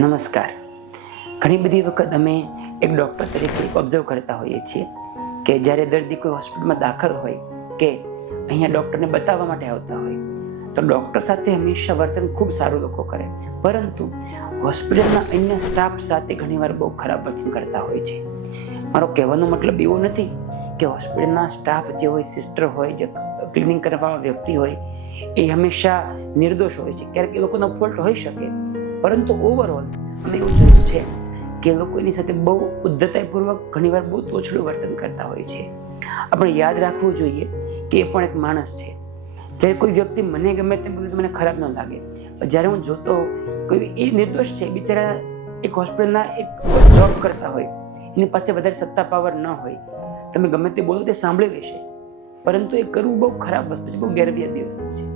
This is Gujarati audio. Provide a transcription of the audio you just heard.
નમસ્કાર. ઘણી બધી વખત અમે એક ડૉક્ટર તરીકે ઓબ્ઝર્વ કરતા હોઈએ છીએ કે જ્યારે દર્દી કોઈ હોસ્પિટલમાં દાખલ હોય કે અહીંયા ડૉક્ટરને બતાવવા માટે આવતા હોય તો ડૉક્ટર સાથે હંમેશા વર્તન ખૂબ સારું લોકો કરે, પરંતુ હોસ્પિટલના અન્ય સ્ટાફ સાથે ઘણીવાર બહુ ખરાબ વર્તન કરતા હોય છે. મારો કહેવાનો મતલબ એવો નથી કે હોસ્પિટલના સ્ટાફ જે હોય, સિસ્ટર હોય, જે ક્લિનિંગ કરવાવાળા વ્યક્તિ હોય એ હંમેશા નિર્દોષ હોય છે. ક્યારેક એ લોકોનો ફોલ્ટ હોઈ શકે, પરંતુ ઓવરઓલ અમે એવું જોયું છે કે લોકો એની સાથે બહુ ઉદ્ધતાઈપૂર્વક ઘણીવાર બહુ તોછડું વર્તન કરતા હોય છે. આપણે યાદ રાખવું જોઈએ કે એ પણ એક માણસ છે. જ્યારે કોઈ વ્યક્તિ મને ગમે તેમ બધું મને ખરાબ ન લાગે, પણ જ્યારે હું જોતો કોઈ એ નિર્દોષ છે, બિચારા એક હોસ્પિટલના એક જોબ કરતા હોય, એની પાસે વધારે સત્તા પાવર ન હોય, તમે ગમે તે બોલો તે સાંભળી લેશે, પરંતુ એ કરવું બહુ ખરાબ વસ્તુ છે, બહુ ગેરવ્યાજબી વસ્તુ છે.